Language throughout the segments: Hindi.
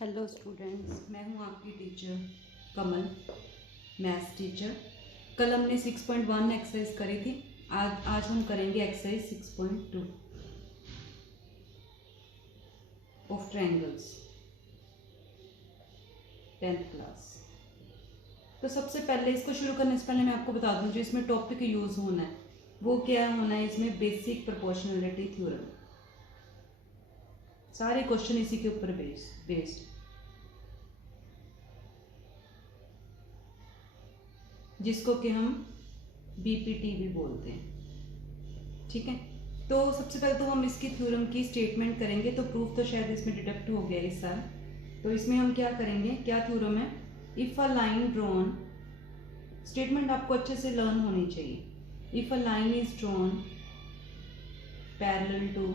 हेलो स्टूडेंट्स, मैं हूं आपकी टीचर कमल, मैथ्स टीचर। कल हमने 6.1 एक्सरसाइज करी थी। आज हम करेंगे exercise 6.2 of triangles, 10th class. तो सबसे पहले इसको शुरू करने से पहले मैं आपको बता दूं जो इसमें टॉपिक यूज़ होना है वो क्या होना है। इसमें बेसिक प्रोपोर्शनलिटी थ्योरम, सारे क्वेश्चन इसी के ऊपर बेस्ड, जिसको कि हम बीपीटी भी बोलते हैं। ठीक है, तो सबसे पहले तो हम इसकी थ्योरम की स्टेटमेंट करेंगे। तो प्रूफ तो शायद इसमें डिडक्ट हो गया इस साल। तो इसमें हम क्या करेंगे, क्या थ्योरम है। If a line drawn, statement आपको अच्छे से लर्न होनी चाहिए। If a line is drawn parallel to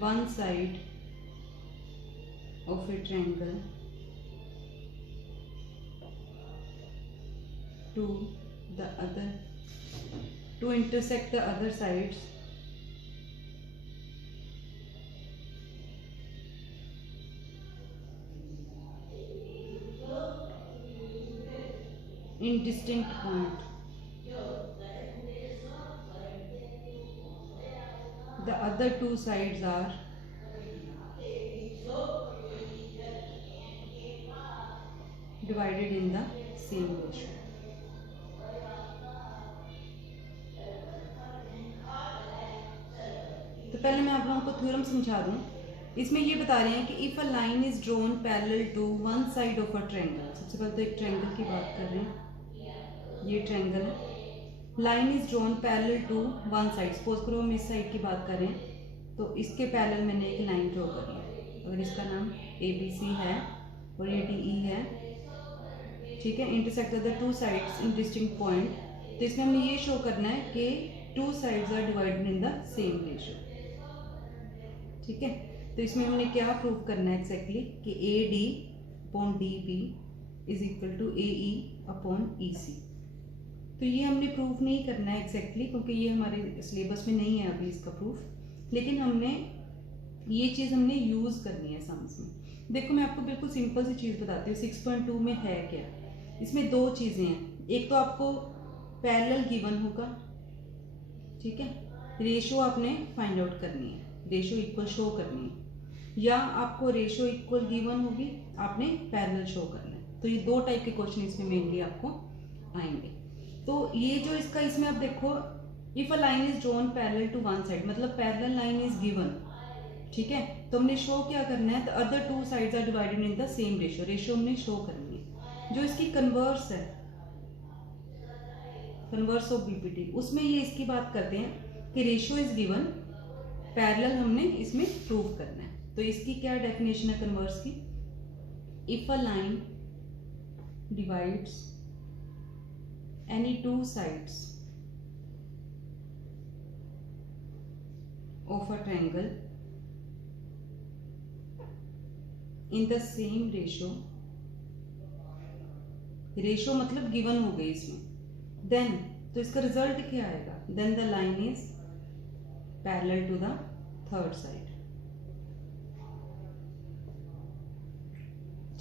one side of a triangle to the other, to intersect the other sides in distinct point. The other two sides are divided in the same ratio. तो पहले मैं आप लोगों को थ्योरम समझा दूं। इसमें ये बता रहे हैं कि if a line is drawn parallel to one side of a triangle. सबसे पहले तो एक ट्रायंगल की बात कर रहे हैं, ये ट्रायंगल है। Line is drawn parallel to one side, suppose करो हम इस साइड की बात कर रहे हैं तो इसके पैरेलल मैंने एक लाइन ड्रॉ करी है। अगर इसका नाम ABC है और ये DE है, ठीक है, intersect the two sides in distinct point. तो इसमें हमें ये शो करना है कि two sides are divided in the same ratio. ठीक है, तो इसमें हमने क्या प्रूव करना है एग्जैक्टली कि AD upon DB is equal to AE upon EC। तो ये हमने प्रूफ नहीं करना है एग्जैक्टली क्योंकि ये हमारे सिलेबस में नहीं है अभी इसका प्रूफ, लेकिन हमने ये चीज़ हमने यूज़ करनी है सम्स में। देखो मैं आपको बिल्कुल सिंपल सी चीज़ बताती हूँ। 6.2 में है क्या, इसमें दो चीज़ें हैं। एक तो आपको पैरेलल गिवन होगा, ठीक है, रेशो आपने फाइंड आउट करनी है, रेशो इक्वल शो करनी है, या आपको रेशो इक्वल गिवन होगी, आपने पैरेलल शो करना है। तो ये दो टाइप के क्वेश्चन इसमें मेनली आपको आएंगे। तो ये जो इसका इसमें आप देखो, if a line is drawn parallel to one side, मतलब पैरेलल लाइन इज गिवन, ठीक है। तो हमने शो क्या करना है, the other two sides are divided in the same ratio, ratio हमने शो करनी है। जो इसकी कन्वर्स है, कन्वर्स ऑफ बीपीटी, उसमें ये इसकी बात करते हैं कि रेशियो इज गिवन, पैरेलल हमने इसमें प्रूव करना है। तो इसकी क्या डेफिनेशन है कन्वर्स की, if a line divides any two sides of a triangle in the same ratio, ratio मतलब गिवन हो गई इसमें, देन तो इसका रिजल्ट क्या आएगा, then the line is parallel to the third side.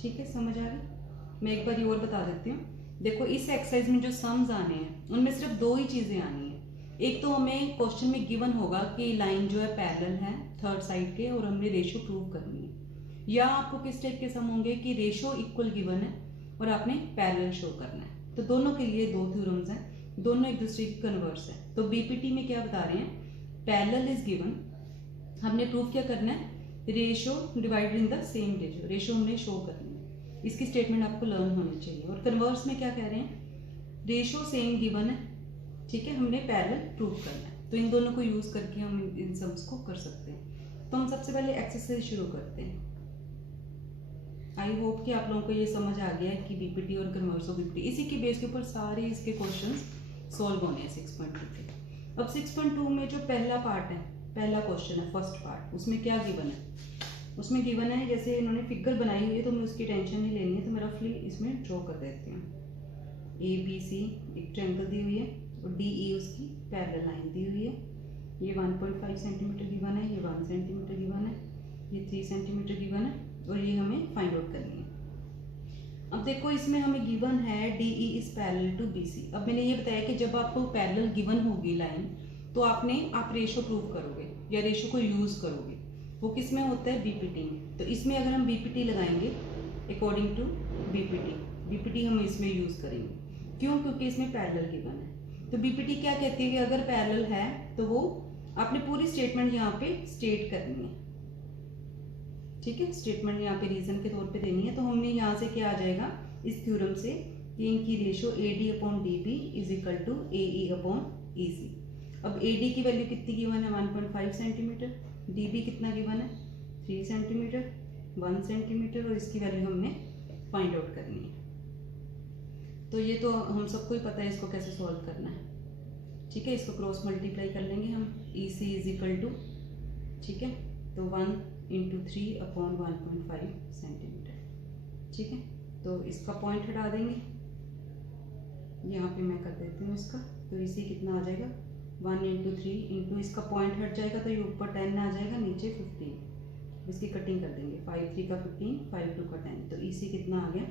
ठीक है, समझ आ गई। मैं एक बार और बता देती हूँ। देखो इस एक्सरसाइज में जो सम्स आने हैं उनमें सिर्फ दो ही चीजें आनी है। एक तो हमें क्वेश्चन में गिवन होगा कि लाइन जो है पैरेलल है थर्ड साइड के और हमने रेशियो प्रूव करनी है, या आपको किस टाइप के सम होंगे कि रेशियो इक्वल गिवन है और आपने पैरेलल शो करना है। तो दोनों के लिए दो थ्योरम्स हैं, दोनों एक दूसरे की कन्वर्स है। तो बीपीटी में क्या बता रहे हैं, पैरेलल इज गिवन, हमने प्रूव क्या करना है, ratio divided in the same ratio, ratio हमने शो करनी है। इसकी स्टेटमेंट आपको लर्न होनी चाहिए। और कन्वर्स में क्या कह रहे हैं, रेशियो सेम गिवन है, ठीक है, हमने पैरेलल प्रूव करना है। तो इन दोनों को यूज करके हम इन सम्स को कर सकते हैं। तो हम सबसे पहले एक्सरसाइज शुरू करते हैं। आई होप कि आप लोगों को ये समझ आ गया है कि बीपीटी और कन्वर्स ऑफ बीपीटी, इसी के बेस के ऊपर सारे इसके क्वेश्चंस सॉल्व होने हैं 6.2 के। अब 6.2 में जो पहला पार्ट है, पहला क्वेश्चन है, फर्स्ट पार्ट, उसमें क्या गिवन है, उसमें गिवन है, जैसे इन्होंने फिगर बनाई हुई है तो मैं उसकी टेंशन नहीं लेनी है, तो मैं रफली इसमें ड्रॉ कर देती हूँ। ABC एक ट्रायंगल दी हुई है और DE उसकी पैरेलल लाइन दी हुई है। ये 1.5 सेंटीमीटर गिवन है, ये 1 सेंटीमीटर गिवन है, अब देखो इसमें हमें गिवन है DE is parallel to BC। अब मैंने ये बताया कि जब आपको पैरेलल गिवन होगी लाइन तो आप रेशो प्रूव करोगे या रेशो को यूज करोगे। वो किस में होता है? BPT में। तो इसमें अगर हम BPT लगाएंगे अकॉर्डिंग टू BPT हम इसमें यूज करेंगे। क्यों? क्योंकि इसमें पैरेलल गिवन है। तो BPT क्या कहती है कि अगर पैरेलल है तो वो आपने पूरी स्टेटमेंट यहाँ पे स्टेट करनी है। ठीक है, स्टेटमेंट यहाँ पे रीजन के तौर पे देनी है। तो हमने यहाँ से क्या आ जाएगा इस थ्योरम से कि इनकी ratio AD upon DB is equal to AE upon EC। अब AD की वैल्यू कितनी गिवन है? 1.5 सेंटीमीटर। DB कितना गिवन है? 3 सेंटीमीटर, 1 सेंटीमीटर, और इसकी वैल्यू हमने फाइंड आउट करनी है। तो ये तो हम सबको ही पता है इसको कैसे सॉल्व करना है। ठीक है, इसको क्रॉस मल्टीप्लाई कर लेंगे हम। EC इज इक्वल टू, ठीक है, तो 1 इंटू 3 अपॉन 1.5 सेंटीमीटर। ठीक है, तो इसका पॉइंट हटा देंगे, यहाँ पे मैं कर देती हूँ इसका। तो EC कितना आ जाएगा? 1 इंटू 3 इंटू इसका पॉइंट हट जाएगा तो ये ऊपर 10 आ जाएगा, नीचे 15। इसकी कटिंग कर देंगे, 5 3 का 15, 5 2 का 10। तो EC कितना आ गया?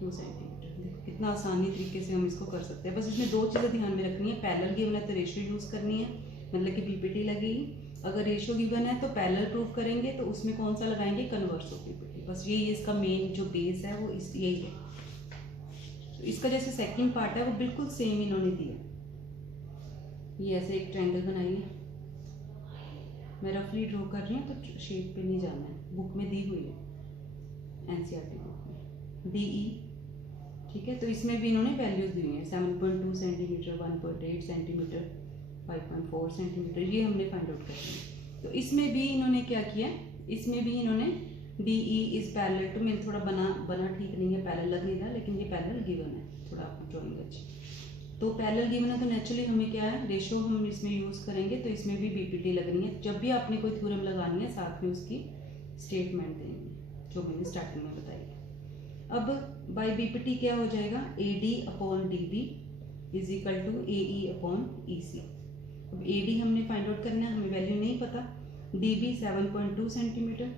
2 सेंटीमीटर। देखो कितना आसानी तरीके से हम इसको कर सकते हैं। बस इसमें दो चीज़ें ध्यान में रखनी है। पैरेलल गिवन है तो रेशियो यूज़ करनी है, मतलब कि BPT लगेगी। अगर रेशियो गिवन है तो पैरेलल प्रूफ करेंगे तो उसमें कौन सा लगाएंगे? Converse of BPT। बस यही इसका मेन जो बेस है वो यही है। तो इसका जैसे सेकंड पार्ट है वो बिल्कुल सेम इन्होंने दिया। ये ऐसे एक ट्रायंगल बनाइए, मैं रफली ड्रॉ कर रही हूँ तो शेप पे नहीं जाना है, बुक में दी हुई है NCERT बुक में। DE, ठीक है, तो इसमें भी इन्होंने वैल्यूज दी हुई हैं 7.2 सेंटीमीटर, 1.8 सेंटीमीटर, 5.4 सेंटीमीटर, ये हमने फाइंड आउट करना है। तो इसमें भी इन्होंने क्या किया? इसमें भी इन्होंने DE इज पैरेलल टू, मैंने थोड़ा बना ठीक नहीं है, पैरेलल लग नहीं रहा, लेकिन ये पैरेलल गिवन है। थोड़ा आपको ड्राइंग अच्छी, तो पैरेलल गिवन है तो नेचुरली हमें क्या है? रेशो हम इसमें यूज़ करेंगे, तो इसमें भी BPT लगनी है। जब भी आपने कोई थ्योरम लगानी है साथ में उसकी स्टेटमेंट देनी है, जो मैंने स्टार्टिंग में बताई। अब बाय BPT क्या हो जाएगा? AD upon DB is equal to AE upon EC। अब AD हमने फाइंड आउट करना है, हमें वैल्यू नहीं पता। DB 7.2 सेंटीमीटर,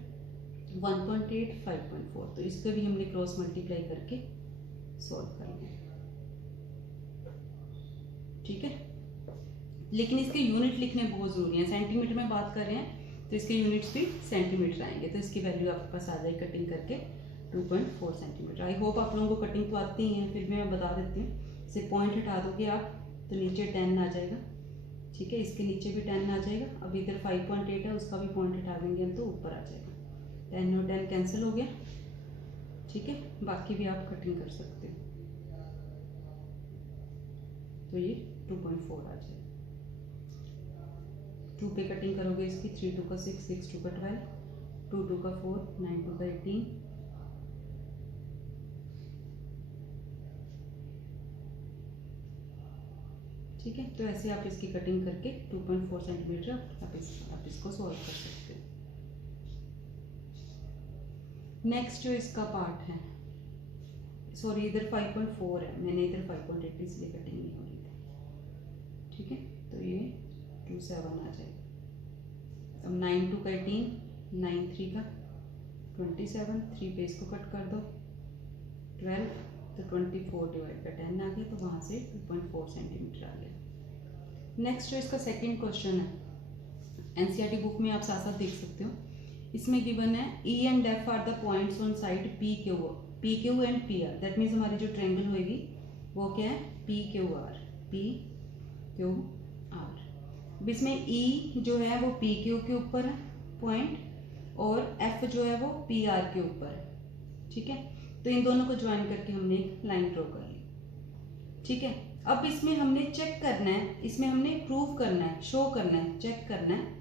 1.8, 5.4, तो इसको भी हमने क्रॉस मल्टीप्लाई करके सॉल्व कर लिया। ठीक है, लेकिन इसके यूनिट लिखने बहुत ज़रूरी है। सेंटीमीटर में बात कर रहे हैं तो इसके यूनिट्स भी सेंटीमीटर आएंगे। तो इसकी वैल्यू आपके पास आ जाएगी कटिंग करके 2.4 सेंटीमीटर। आई होप आप लोगों को कटिंग तो आती ही है, फिर भी मैं बता देती हूँ। इसे पॉइंट हटा दोगे आप तो नीचे 10 आ जाएगा। ठीक है, इसके नीचे भी 10 आ जाएगा। अब इधर 5.8 है, उसका भी पॉइंट हटा देंगे हम तो ऊपर आ जाएगा। 10 और 10 कैंसिल हो गया। ठीक है, बाकी भी आप कटिंग कर सकते हो। तो ये 2.4 आ जाएगा। 2 पे कटिंग करोगे इसकी, 3 2 का 6, 6 2 का 12, 2 2 का 4, 9 2 का 18, ठीक है। तो ऐसे आप इसकी कटिंग करके 2.4 सेंटीमीटर आप इसको सॉल्व कर सकते हो। नेक्स्ट जो इसका पार्ट है, सॉरी इधर 5.4 है, मैंने इधर 5.8 इसलिए कटिंग नहीं हो रही थी। ठीक है, तो ये 27 आ जाएगा। अब 9 2 का 18, 9 3 का 27, 3 पे इसको कट कर दो 12, तो 24 डिवाइड बाई 10 आ गया, तो वहाँ से 2.4 सेंटीमीटर आ गया। नेक्स्ट जो इसका सेकंड क्वेश्चन है, NCERT बुक में आप साथ साथ देख सकते हो। इसमें गिवन है E and F are the points on side PQ and PR। That means हमारी जो ट्रायंगल होगी वो क्या है? PQR। अब इसमें E जो है वो PQ के ऊपर है पॉइंट, और F जो है वो PR के ऊपर है। ठीक है, तो इन दोनों को ज्वाइन करके हमने एक लाइन ड्रॉ कर ली। ठीक है, अब इसमें हमने चेक करना है, इसमें हमने प्रूव करना है, शो करना है, चेक करना है,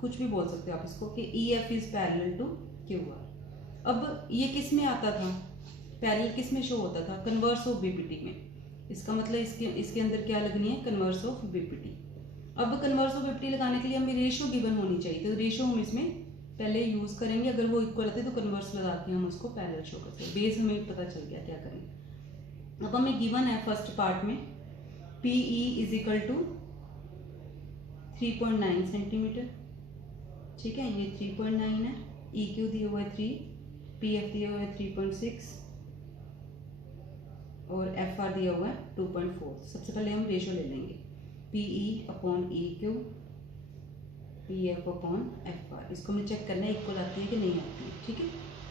कुछ भी बोल सकते हो आप इसको, कि EF is parallel to QR। अब ये किस में आता था? पैरेलल किस में शो होता था? कन्वर्स ऑफ BPT में। इसका मतलब इसके अंदर क्या लगनी है? Converse of BPT। अब कन्वर्स ऑफ BPT लगाने के लिए हमें रेशियो गिवन होनी चाहिए, तो रेशियो हम इसमें पहले यूज करेंगे। अगर वो इक्वल आते तो कन्वर्स लगा के हम उसको पैरेलल शो करते हैं। बेस हमें पता चल गया क्या करेंगे। अब हमें गिवन है फर्स्ट पार्ट में PE is equal to 3.9 centimetre. ठीक है, ये 3.9 है। EQ दिया हुआ है 3, PF दिया हुआ है 3.6, और एफ आर दिया हुआ है 2.4। सबसे पहले हम रेशो ले लेंगे P E upon E Q P F upon F are. इसको हमें चेक करना है इक्वल आती है कि नहीं आती है, ठीक है।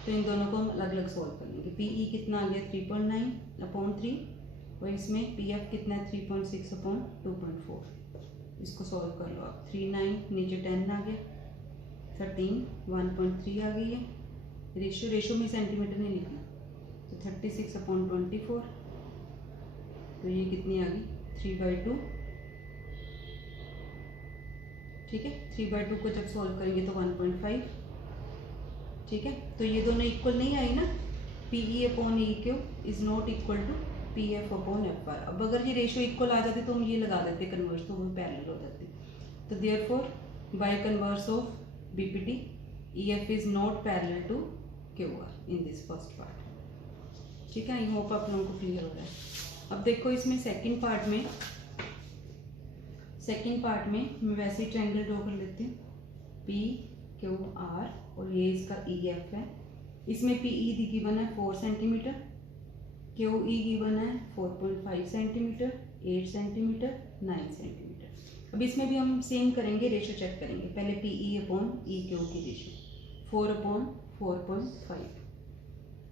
तो इन दोनों को हम अलग अलग सॉल्व कर लेंगे। पी ई कितना आ गया 3.9 अपॉन 3 और इसमें पी एफ कितना है 3.6 अपॉन 2.4। इसको सॉल्व कर लो आप। 3 नीचे 10 आ गया, 13 1.3 आ गई है। रेशो में सेंटीमीटर नहीं लिखना, तो 36 अपॉन 24। तो ये कितनी आ गई 3/2, ठीक है। 3/2 को जब सॉल्व करेंगे तो 1.5, ठीक है। तो ये दोनों इक्वल नहीं आई ना, P E upon E Q is not equal to P F upon F R. अब अगर ये रेशो इक्वल आ जाते तो हम ये लगा देते कन्वर्स, तो वो पैरेलल हो जाते। तो therefore by converse of BPT E F is not parallel to Q R in this first part, ठीक है। आई होप आप लोगों को क्लियर हो रहा है। अब देखो इसमें सेकंड पार्ट में मैं वैसे ही ट्रायंगल ड्रॉ कर लेती हूँ, पी क्यू आर और ये इसका ई एफ है। इसमें पी ई गिवन है 4 सेंटीमीटर, क्यू ई गिवन है 4.5 सेंटीमीटर, 8 सेंटीमीटर, 9 सेंटीमीटर। अब इसमें भी हम सेम करेंगे, रेशो चेक करेंगे। पहले P E upon E Q की रेशो 4 अपॉन 4.5,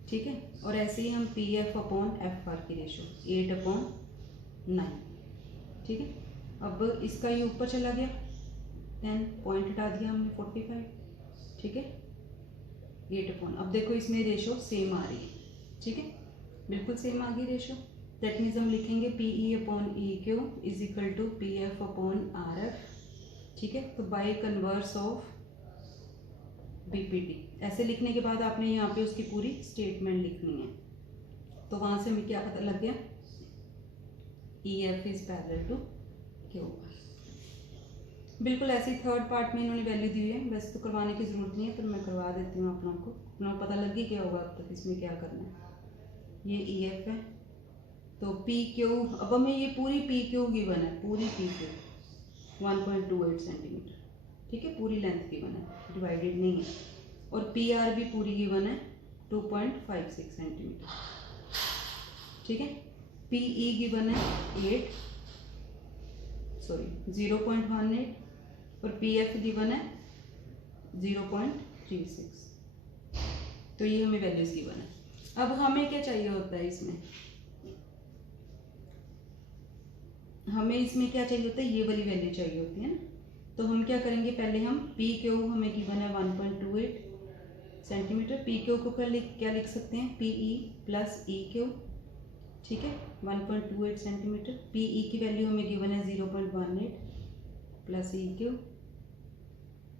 ठीक है। और ऐसे ही हम P F upon F are की रेशो 8 अपॉन 9, ठीक है। अब इसका ये ऊपर चला गया 10 पॉइंट हटा दिया हमने 45, ठीक है। 8 अपॉन, अब देखो इसमें रेशो सेम आ रही है, ठीक है, बिल्कुल सेम आ गई रेशो। दैट मीन्स हम लिखेंगे P E upon E Q is equal to P F upon R F, ठीक है। तो बाय कन्वर्स ऑफ बीपीटी ऐसे लिखने के बाद आपने यहाँ पे उसकी पूरी स्टेटमेंट लिखनी है। तो वहाँ से हमें क्या पता लग गया, E F is parallel to Q R. बिल्कुल ऐसे ही थर्ड पार्ट में इन्होंने वैल्यू दी हुई है, वैसे तो करवाने की जरूरत नहीं है, पर मैं करवा देती हूँ आप लोगों को। आप लोगों को पता लग ही क्या होगा अब तक इसमें क्या करना है। ये ई एफ है, तो पी क्यू, अब हमें ये पूरी पी क्यू गिवन है, पूरी पी क्यू 1.28 सेंटीमीटर, ठीक है, पूरी लेंथ गिवन है, डिवाइडेड नहीं है। और पी आर भी पूरी गिवन है 2.56 सेंटीमीटर, ठीक है। पी ई गिवन है 0.18 और पी एफ गिवन है 0.36। तो ये हमें वैल्यूज गिवन है। अब हमें क्या चाहिए होता है इसमें, हमें इसमें क्या चाहिए होता है, ये वाली वैल्यू चाहिए होती है ना। तो हम क्या करेंगे, पहले हम पी क्यू हमें गिवन है 1.28 सेंटीमीटर। पी क्यू को क्या लिख सकते हैं, P E plus E Q, ठीक है, 1.28 सेंटीमीटर। पी ई की वैल्यू हमें गिवन है 0.18 प्लस ई क्यू।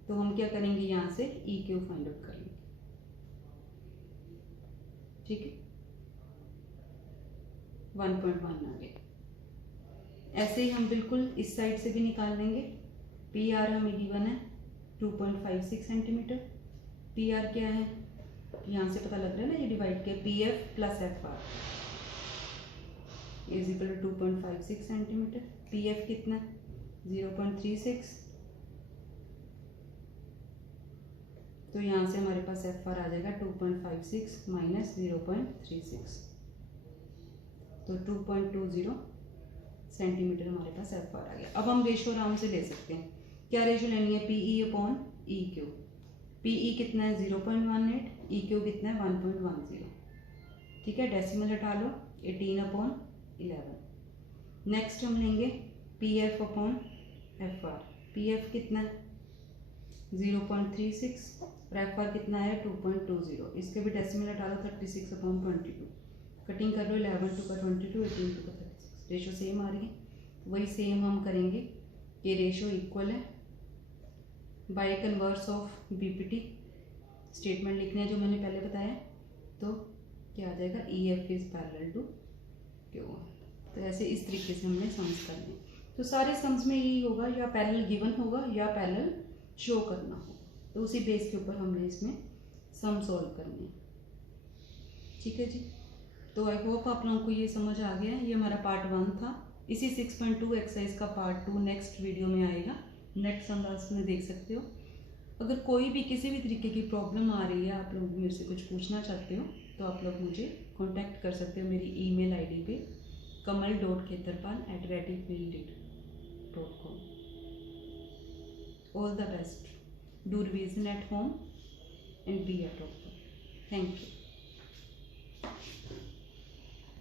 तो हम क्या करेंगे, यहाँ से ई क्यू फाइंड आउट कर लेंगे, ठीक है, 1.1 आ गया। ऐसे ही हम बिल्कुल इस साइड से भी निकाल लेंगे। पी आर हमें गिवन है 2.56 सेंटीमीटर। पी आर क्या है, यहाँ से पता लग रहा है ना, ये डिवाइड किया, P F plus F R is equal to 2.56 centimetre. P F कितना 0.36, तो यहाँ से हमारे पास एफ आर आ जाएगा 2.56 माइनस 0.36, तो 2.20 सेंटीमीटर हमारे पास एफ आर आ गया। अब हम रेशो आराम से ले सकते हैं। क्या रेशो लेनी है, P E upon E Q. P E कितना है 0.18, ई क्यू कितना है 1.10, ठीक है। डेसिमल हटा लो, 18/11। नेक्स्ट हम लेंगे P F upon F are. P F कितना है 0.36 और एफ आर कितना है 2.20। इसके भी डेसिमल हटा लो, 36/22। कटिंग कर लो, 11 टू का 22, 18 टू का 36। रेशो सेम आ रही है, वही सेम हम करेंगे। ये रेशो इक्वल है bye converse of BPT statement लिखने हैं जो मैंने पहले बताया। तो क्या आ जाएगा, E F is parallel to Q R. तो ऐसे इस तरीके से हमने सम्स करने। तो सारे सम्स में यही होगा, या पैरेलल गिवन होगा या पैरेलल शो करना होगा। तो उसी बेस के ऊपर हमने इसमें सम सॉल्व करने हैं, ठीक है जी। तो आई होप आप लोगों को ये समझ आ गया है। ये हमारा पार्ट 1 था। इसी 6.2 एक्सरसाइज का पार्ट 2 नेक्स्ट वीडियो में आएगा। नेक्स्ट सम में देख सकते हो। अगर कोई भी किसी भी तरीके की प्रॉब्लम आ रही है, आप लोग मेरे से कुछ पूछना चाहते हो तो आप लोग मुझे कांटेक्ट कर सकते हो मेरी ईमेल आईडी पे kamal.khetarpal@reddit.com. All the best. Do revision at home and be a topper. Thank you.